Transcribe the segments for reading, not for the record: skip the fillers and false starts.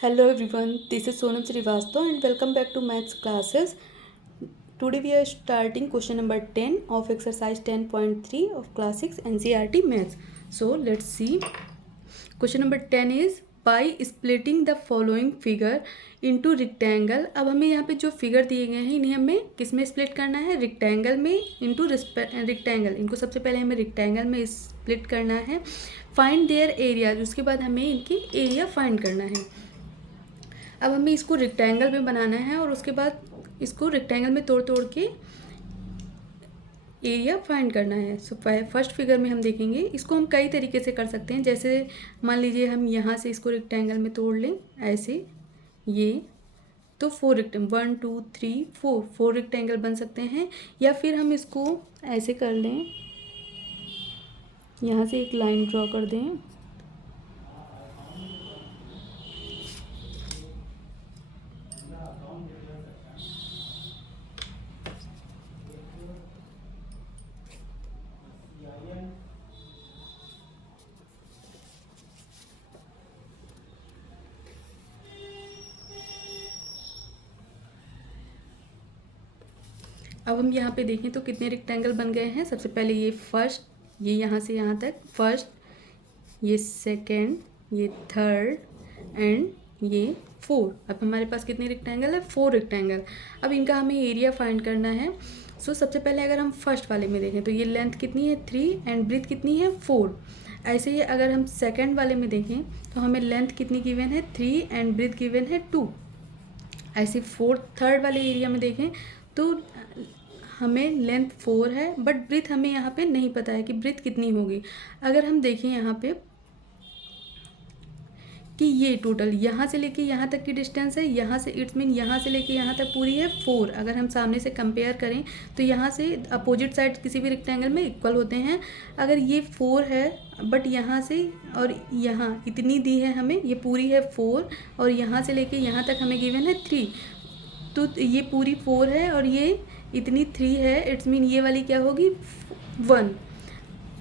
Hello everyone, this is Sonam Srivastava and welcome back to maths classes. Today we are starting question number 10 of exercise 10.3 of class 6 NCERT maths. So let's see. Question number 10 is by splitting the following figure into rectangle. अब हमें यहाँ पे जो figure दिए गए हैं इन्हें हमें किस में स्प्लिट करना है, रेक्टेंगल में इंटू रेक्टेंगल. इनको सबसे पहले हमें रेक्टेंगल में स्प्लिट करना है. फाइंड देयर एरिया, उसके बाद हमें इनकी एरिया फाइंड करना है. अब हमें इसको रेक्टेंगल में बनाना है और उसके बाद इसको रेक्टेंगल में तोड़ तोड़ के एरिया फाइंड करना है. सो फर्स्ट फिगर में हम देखेंगे, इसको हम कई तरीके से कर सकते हैं. जैसे मान लीजिए हम यहाँ से इसको रेक्टेंगल में तोड़ लें ऐसे, ये तो 4 1 2 3 4 रेक्टेंगल बन सकते हैं. या फिर हम इसको ऐसे कर लें, यहाँ से एक लाइन ड्रॉ कर दें. अब हम यहाँ पे देखें तो कितने रेक्टेंगल बन गए हैं. सबसे पहले ये फर्स्ट, ये यहाँ से यहाँ तक फर्स्ट, ये सेकंड, ये थर्ड एंड ये 4. अब हमारे पास कितने रेक्टेंगल है, 4 रेक्टेंगल. अब इनका हमें एरिया फाइंड करना है. सो सबसे पहले अगर हम फर्स्ट वाले में देखें तो ये लेंथ कितनी है 3 एंड ब्रीथ कितनी है 4. ऐसे ही अगर हम सेकंड वाले में देखें तो हमें लेंथ कितनी गिवन है 3 एंड ब्रीथ गिवन है 2. ऐसे थर्ड वाले एरिया में देखें तो हमें लेंथ 4 है बट ब्रीथ हमें यहाँ पे नहीं पता है कि ब्रीथ कितनी होगी. अगर हम देखें यहाँ पे कि ये टोटल यहाँ से लेके यहाँ तक की डिस्टेंस है, यहाँ से इट्स मीन यहाँ से लेके यहाँ तक पूरी है 4. अगर हम सामने से कंपेयर करें तो यहाँ से अपोजिट साइड किसी भी रेक्टेंगल में इक्वल होते हैं. अगर ये 4 है बट यहाँ से और यहाँ इतनी दी है हमें, ये पूरी है 4 और यहाँ से लेके यहाँ तक हमें गिवन है 3, तो ये पूरी 4 है और ये इतनी 3 है. इट्स मीन ये वाली क्या होगी 1.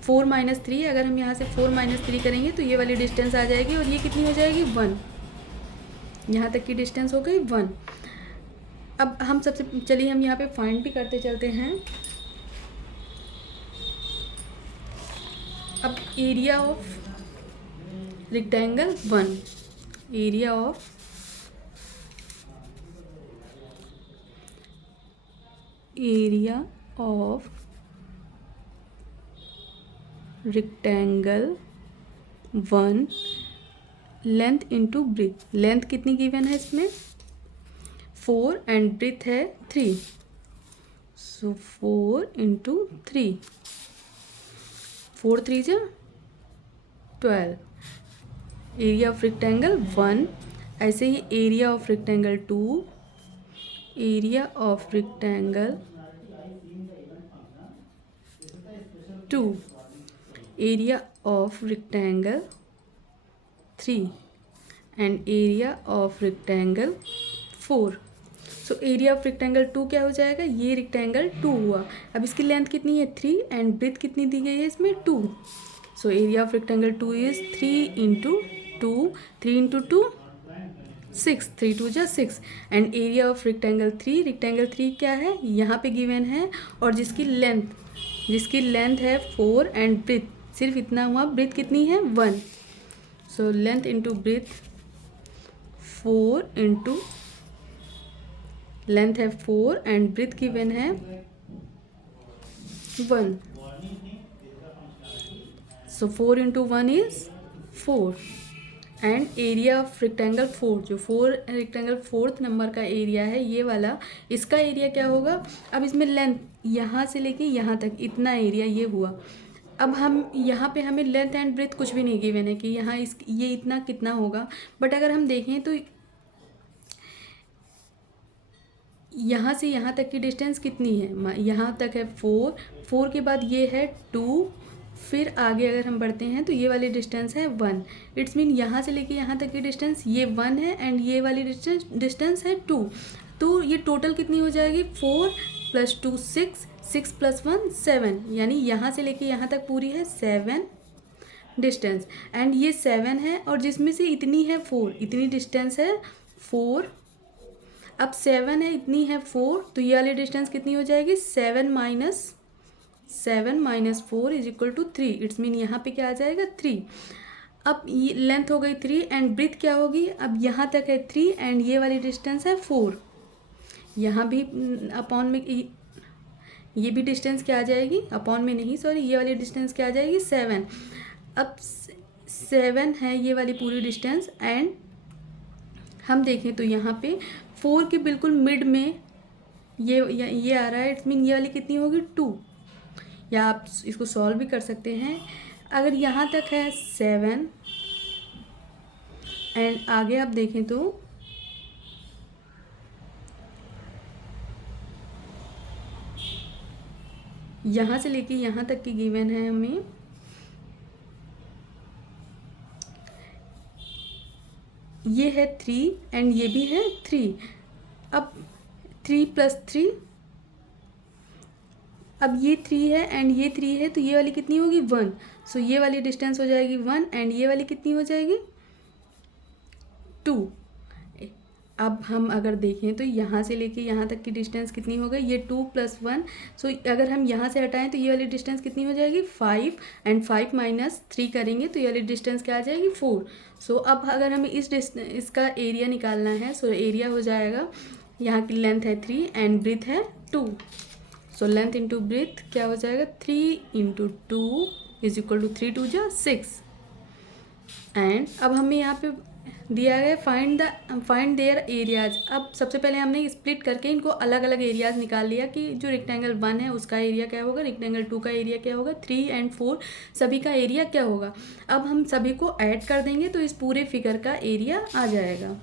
4 - 3, अगर हम यहाँ से 4 - 3 करेंगे तो ये वाली डिस्टेंस आ जाएगी और ये कितनी हो जाएगी 1. यहाँ तक की डिस्टेंस हो गई 1. अब हम चलिए हम यहाँ पे फाइंड भी करते चलते हैं. अब area of rectangle 1, area of rectangle 1, length into breadth. Length कितनी गिवन है इसमें 4 एंड ब्रीथ है 3. सो 4 × 3, 4 3 जा 12. Area of rectangle 1. ऐसे ही area of rectangle 2, area of rectangle 2, area of rectangle 3 and area of rectangle 4. So area of rectangle 2 क्या हो जाएगा, ये रेक्टेंगल 2 हुआ. अब इसकी लेंथ कितनी है 3 एंड ब्रीथ कितनी दी गई है इसमें 2. सो एरिया ऑफ रेक्टेंगल 2 इज 3 × 2, 3 × 2 6, 3 2 जा 6. And area of rectangle 3, rectangle 3 क्या है यहाँ पे गिवन है और जिसकी लेंथ है 4 एंड ब्रीथ सिर्फ इतना हुआ. ब्रीथ कितनी है 1. So length into breadth 4 × length है 4 एंड ब्रीथ गिवन है 1. So 4 × 1 is 4 and area of rectangle 4, जो 4 रेक्टेंगल 4th नंबर का एरिया है ये वाला, इसका एरिया क्या होगा. अब इसमें लेंथ यहाँ से लेके यहाँ तक इतना एरिया ये हुआ. अब हम यहाँ पे हमें लेंथ एंड ब्रेथ कुछ भी नहीं गिवन है कि यहाँ ये इतना कितना होगा. बट अगर हम देखें तो यहाँ से यहाँ तक की डिस्टेंस कितनी है, यहाँ तक है 4 के बाद ये है 2, फिर आगे अगर हम बढ़ते हैं तो ये वाली डिस्टेंस है 1. इट्स मीन यहाँ से लेके यहाँ तक की डिस्टेंस ये 1 है एंड ये वाली डिस्टेंस है 2. तो ये टोटल कितनी हो जाएगी 4 + 2 6, 6 + 1 7. यानी यहाँ से लेके यहाँ तक पूरी है 7 डिस्टेंस एंड ये 7 है और जिसमें से इतनी है 4, इतनी डिस्टेंस है 4। अब 7 है, इतनी है 4, तो ये वाली डिस्टेंस कितनी हो जाएगी 7 minus 4 is equal to 3। It's mean यहाँ पे क्या आ जाएगा 3। अब ये लेंथ हो गई 3 एंड ब्रीथ क्या होगी, अब यहाँ तक है 3 एंड ये वाली डिस्टेंस है 4। यहाँ भी अपॉन में ये भी डिस्टेंस क्या आ जाएगी, अपॉन में नहीं सॉरी, ये वाली डिस्टेंस क्या आ जाएगी 7। अब 7 है ये वाली पूरी डिस्टेंस एंड हम देखें तो यहाँ पे 4 के बिल्कुल मिड में ये आ रहा है। इट्स मीन ये वाली कितनी होगी 2, या आप इसको सॉल्व भी कर सकते हैं। अगर यहाँ तक है 7 एंड आगे आप देखें तो यहाँ से लेके यहाँ तक की गिवन है हमें, ये है 3 एंड ये भी है 3। अब 3 + 3, अब ये 3 है एंड ये 3 है, तो ये वाली कितनी होगी 1। सो ये वाली डिस्टेंस हो जाएगी 1 एंड ये वाली कितनी हो जाएगी 2। अब हम अगर देखें तो यहाँ से लेके यहाँ तक की डिस्टेंस कितनी हो गई, ये 2 + 1। सो अगर हम यहाँ से हटाएं तो ये वाली डिस्टेंस कितनी हो जाएगी 5 एंड 5 माइनस 3 करेंगे तो ये वाली डिस्टेंस क्या आ जाएगी 4। सो अब अगर हमें इसका एरिया निकालना है, सो एरिया हो जाएगा, यहाँ की लेंथ है 3 एंड ब्रीथ है 2। सो लेंथ इंटू ब्रीथ क्या हो जाएगा 3 × 2 इज इक्वल टू 3 × 2 = 6। एंड अब हमें यहाँ पे दिया गया फाइंड देयर एरियाज। अब सबसे पहले हमने स्प्लिट करके इनको अलग अलग एरियाज निकाल लिया कि जो रेक्टेंगल 1 है उसका एरिया क्या होगा, रेक्टेंगल 2 का एरिया क्या होगा, 3 एंड 4 सभी का एरिया क्या होगा। अब हम सभी को ऐड कर देंगे तो इस पूरे फिगर का एरिया आ जाएगा।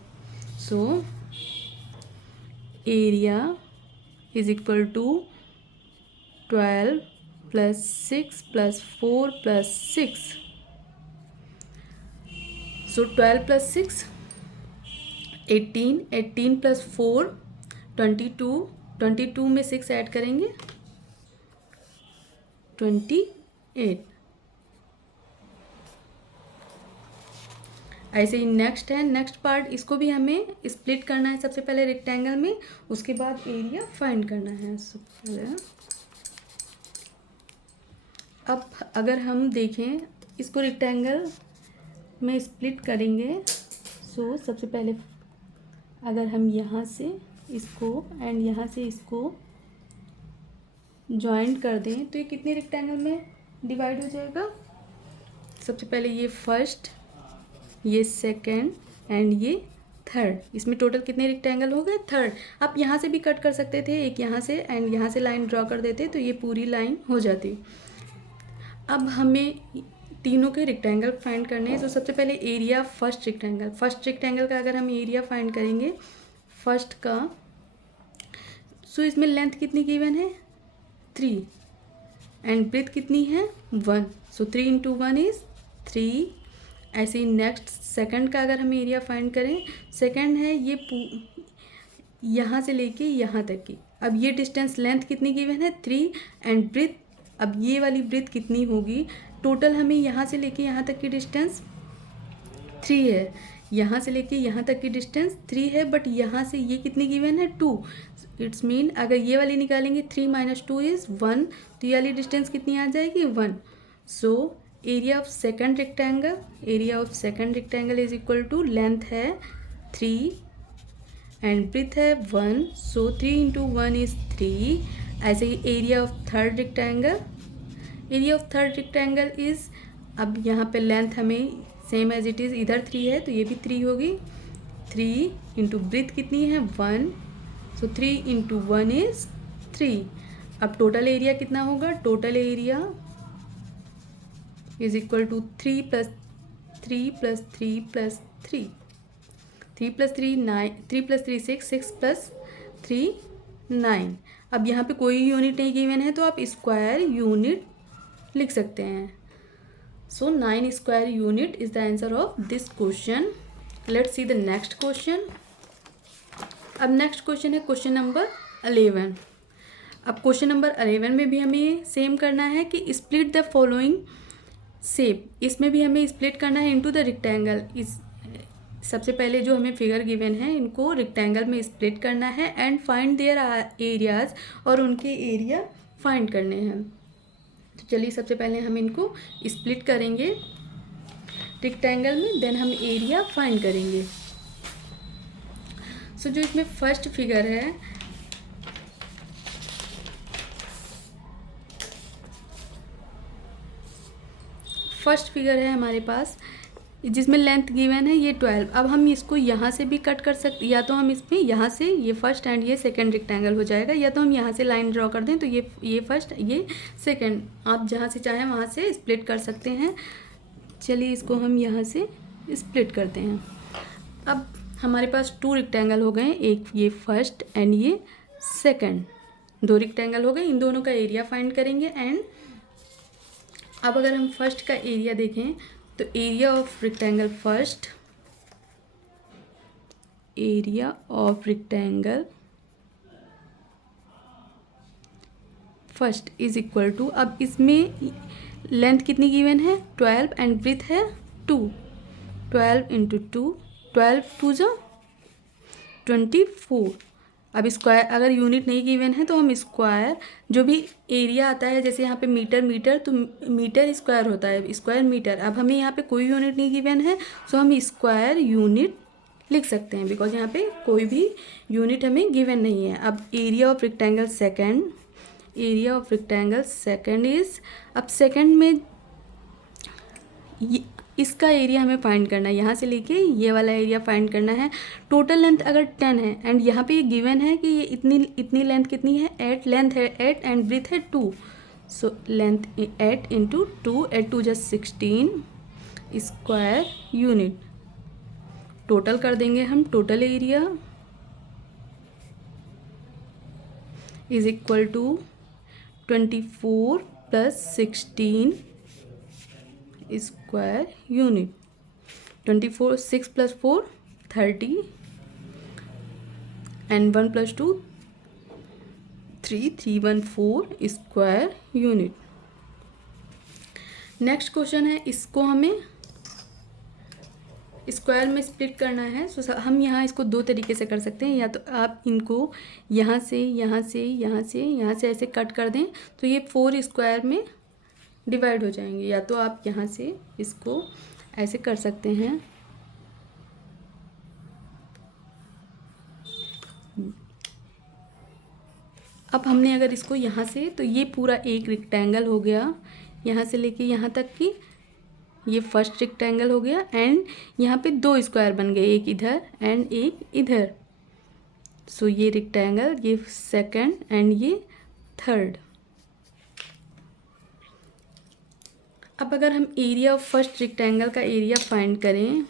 So area is equal to 12 + 6 + 4 + 6। So 12 + 6 18, 18 + 4 22, 22 में 6 ऐड करेंगे 28। ऐसे ही नेक्स्ट है, नेक्स्ट पार्ट, इसको भी हमें स्प्लिट करना है सबसे पहले रेक्टेंगल में, उसके बाद एरिया फाइंड करना है। अब अगर हम देखें इसको रेक्टेंगल में स्प्लिट करेंगे, सो सबसे पहले अगर हम यहाँ से इसको एंड यहाँ से इसको जॉइंट कर दें तो ये कितने रेक्टेंगल में डिवाइड हो जाएगा। सबसे पहले ये फर्स्ट, ये सेकंड एंड ये थर्ड, इसमें टोटल कितने रेक्टेंगल हो गए 3rd। आप यहाँ से भी कट कर सकते थे, एक यहाँ से एंड यहाँ से लाइन ड्रॉ कर देते तो ये पूरी लाइन हो जाती। अब हमें तीनों के रेक्टेंगल फाइंड करने हैं। तो सबसे पहले एरिया फर्स्ट रेक्टेंगल का अगर हम एरिया फाइंड करेंगे फर्स्ट का, सो इसमें लेंथ कितनी गिवन है 3 एंड ब्रेथ कितनी है 1। सो 3 × 1 = 3। ऐसे ही नेक्स्ट सेकंड का अगर हम एरिया फाइंड करें, सेकंड है ये यहाँ से लेके यहाँ तक की, अब ये डिस्टेंस लेंथ कितनी गिवन है 3 एंड ब्रेथ, अब ये वाली ब्रेथ कितनी होगी, टोटल हमें यहाँ से लेके यहाँ तक की डिस्टेंस 3 है, यहाँ से लेके यहाँ तक की डिस्टेंस 3 है, बट यहाँ से ये कितनी गिवन है 2। इट्स मीन अगर ये वाली निकालेंगे 3 - 2 = 1, तो ये वाली डिस्टेंस कितनी आ जाएगी 1। So area of second rectangle is equal to length है 3 एंड ब्रेथ है 1। सो 3 × 1 = 3। ऐसे ही area of third rectangle is, अब यहाँ पे लेंथ हमें सेम एज इट इज़, इधर 3 है तो ये भी 3 होगी, 3 इंटू ब्रेथ कितनी है 1। सो 3 × 1 = 3। अब टोटल एरिया कितना होगा, total area is equal to 3 + 3 + 3 + 3, 3 + 3 9, 3 + 3 6, 6 + 3 9। अब यहाँ पे कोई यूनिट नहीं गिवन है तो आप स्क्वायर यूनिट लिख सकते हैं। सो 9 square unit is the answer of this question. Let's see the next question. अब नेक्स्ट क्वेश्चन है क्वेश्चन नंबर 11। अब क्वेश्चन नंबर 11 में भी हमें सेम करना है कि स्प्लिट द फॉलोइंग शेप, इसमें भी हमें स्प्लिट करना है इनटू द रेक्टेंगल। इस सबसे पहले जो हमें फिगर गिवन है इनको रेक्टेंगल में स्प्लिट करना है एंड फाइंड देयर एरियाज, और उनके एरिया फाइंड करने हैं। तो चलिए सबसे पहले हम इनको स्प्लिट करेंगे रेक्टेंगल में, देन हम एरिया फाइंड करेंगे। सो जो इसमें फर्स्ट फिगर है, फर्स्ट फिगर है हमारे पास जिसमें लेंथ गिवन है ये 12। अब हम इसको यहाँ से भी कट कर सकते, या तो हम इसमें यहाँ से ये फर्स्ट एंड ये सेकंड रेक्टेंगल हो जाएगा, या तो हम यहाँ से लाइन ड्रॉ कर दें तो ये फर्स्ट ये सेकंड, आप जहाँ से चाहें वहाँ से स्प्लिट कर सकते हैं। चलिए इसको हम यहाँ से स्प्लिट करते हैं। अब हमारे पास 2 रेक्टेंगल हो गए, एक ये फर्स्ट एंड ये सेकंड, 2 रेक्टेंगल हो गए। इन दोनों का एरिया फाइंड करेंगे। एंड अब अगर हम फर्स्ट का एरिया देखें तो area of rectangle first, area of rectangle first is equal to, अब इसमें लेंथ कितनी गिवन है 12 एंड ब्रेथ है 2, 12 इंटू 2, 12 2 जा 24। अब स्क्वायर अगर यूनिट नहीं गिवन है तो हम स्क्वायर जो भी एरिया आता है, जैसे यहाँ पे मीटर तो मीटर स्क्वायर होता है, स्क्वायर मीटर। अब हमें यहाँ पे कोई यूनिट नहीं गिवन है सो हम स्क्वायर यूनिट लिख सकते हैं, बिकॉज यहाँ पे कोई भी यूनिट हमें गिवन नहीं है। अब area of rectangle second, area of rectangle second is, अब सेकंड में इसका एरिया हमें फाइंड करना है, यहाँ से लेके ये वाला एरिया फाइंड करना है। टोटल लेंथ अगर 10 है एंड यहाँ पे ये गिवन है कि ये इतनी लेंथ कितनी है 8, लेंथ है 8 एंड ब्रेथ है 2, सो लेंथ 8 इंटू 2, 8 2 जा 16 स्क्वायर यूनिट। टोटल कर देंगे हम, total area is equal to 24 plus 16 square unit. 24 6 plus 4 30 and 1 plus 2 3 314 square unit. Next question है, इसको हमें स्क्वायर में स्प्लिट करना है। सो हम यहाँ इसको 2 तरीके से कर सकते हैं, या तो आप इनको यहाँ से यहाँ से यहाँ से यहाँ से ऐसे कट कर दें तो ये 4 स्क्वायर में डिवाइड हो जाएंगे, या तो आप यहाँ से इसको ऐसे कर सकते हैं। अब हमने अगर इसको यहाँ से, तो ये पूरा एक रेक्टेंगल हो गया, यहाँ से लेके यहाँ तक की ये फर्स्ट रेक्टेंगल हो गया, एंड यहाँ पे 2 स्क्वायर बन गए, एक इधर एंड एक इधर। सो ये रेक्टेंगल, ये सेकंड एंड ये थर्ड। अब अगर हम एरिया ऑफ फर्स्ट रेक्टेंगल का एरिया फाइंड करें,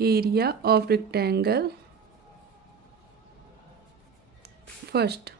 area of rectangle first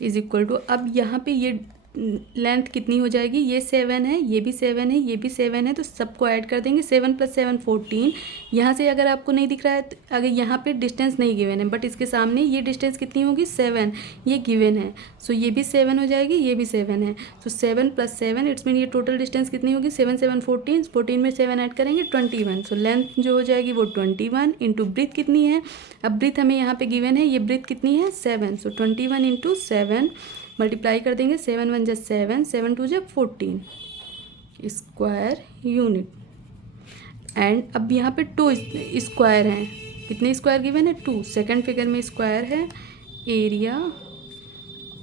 is equal to, अब यहाँ पे ये लेंथ कितनी हो जाएगी, ये 7 है, ये भी 7 है, ये भी 7 है, तो सबको ऐड कर देंगे। 7 + 7 14। यहाँ से अगर आपको नहीं दिख रहा है, तो अगर यहाँ पे डिस्टेंस नहीं गिवन है बट इसके सामने ये डिस्टेंस कितनी होगी 7, ये गिवन है, सो ये भी 7 हो जाएगी, ये भी 7 है। सो 7 + 7 इट्स मीन ये टोटल डिस्टेंस कितनी होगी 7 7 14, 14 में 7 ऐड करेंगे 21। सो लेंथ जो हो जाएगी वो 21 इंटू ब्रीथ कितनी है, अब ब्रीथ हमें यहाँ पे गिवन है, ये ब्रीथ कितनी है 7, सो 21 इंटू 7 मल्टीप्लाई कर देंगे, 7 1 जा 7, 7 2 जा 14 स्क्वायर यूनिट। एंड अब यहाँ पे 2 स्क्वायर हैं, कितने स्क्वायर गिवन है 2, सेकंड फिगर में स्क्वायर है। Area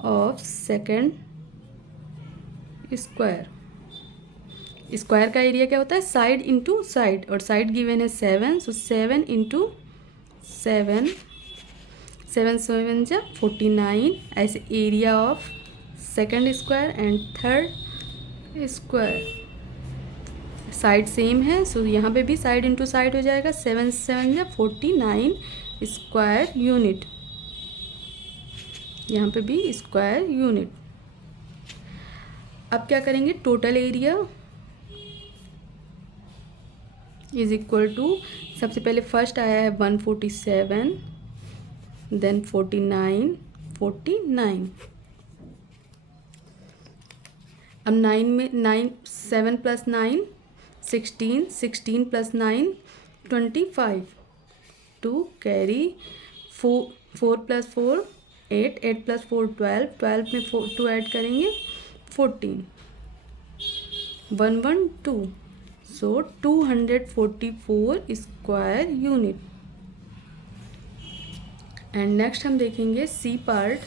of second square, square का एरिया क्या होता है साइड इंटू साइड, और साइड गिवन है 7, सो 7 इंटू 7, 7 7 जा 49, ऐसे area of second square and third square. Side same है, सो यहाँ पे भी साइड इंटू साइड हो जाएगा, 7 7 जा 49 स्क्वायर यूनिट, यहाँ पे भी स्क्वायर यूनिट। अब क्या करेंगे, total area is equal to, सबसे पहले फर्स्ट आया है 147, देन 49 49। अब 9 में 9 7 plus 9 16, 16 plus 9 25, 2 carry 4 plus 4 8, 8 plus 4 12, 12 में 2 ऐड करेंगे 14, 1 1 2, सो 244 स्क्वायर यूनिट। एंड नेक्स्ट हम देखेंगे सी पार्ट।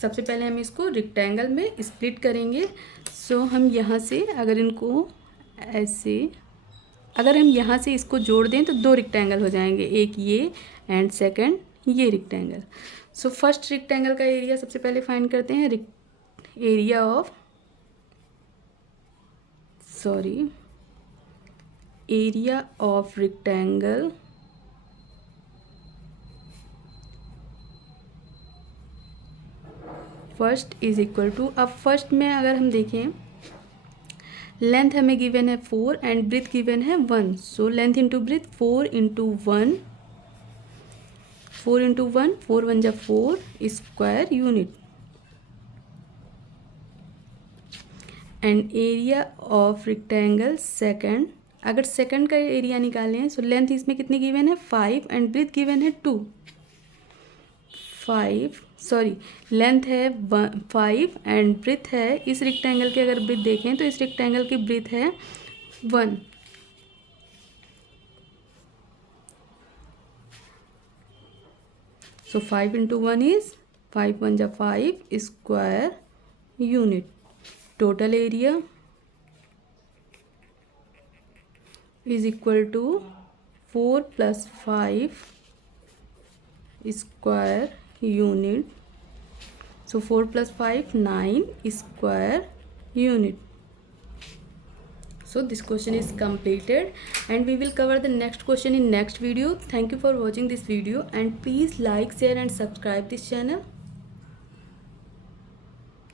सबसे पहले हम इसको रेक्टेंगल में स्प्लिट करेंगे। सो हम यहाँ से अगर इनको ऐसे, अगर हम यहाँ से इसको जोड़ दें तो 2 रेक्टेंगल हो जाएंगे, एक ये एंड सेकंड ये रेक्टेंगल। सो फर्स्ट रेक्टेंगल का एरिया सबसे पहले फाइंड करते हैं। Area of rectangle first is equal to, अब फर्स्ट में अगर हम देखें लेंथ हमें गिवन है 4 एंड ब्रीथ गिवन है 1, so length into breadth 4 into 1, 4 into 1 4 1 जा 4 square unit. And area of rectangle second, अगर सेकंड का एरिया निकालें सो लेंथ इसमें कितनी गिवन है 5 एंड ब्रीथ गिवन है 2, 5 सॉरी लेंथ है 5 एंड ब्रीथ है, इस रेक्टेंगल की अगर ब्रीथ देखें तो इस रेक्टेंगल की ब्रीथ है 1, सो 5 इंटू 1 इज 5 1 जा 5 square unit. Total area is equal to 4 plus 5 square unit, so 4 plus 5 9 square unit. So this question is completed and we will cover the next question in next video. Thank you for watching this video and please like, share and subscribe this channel.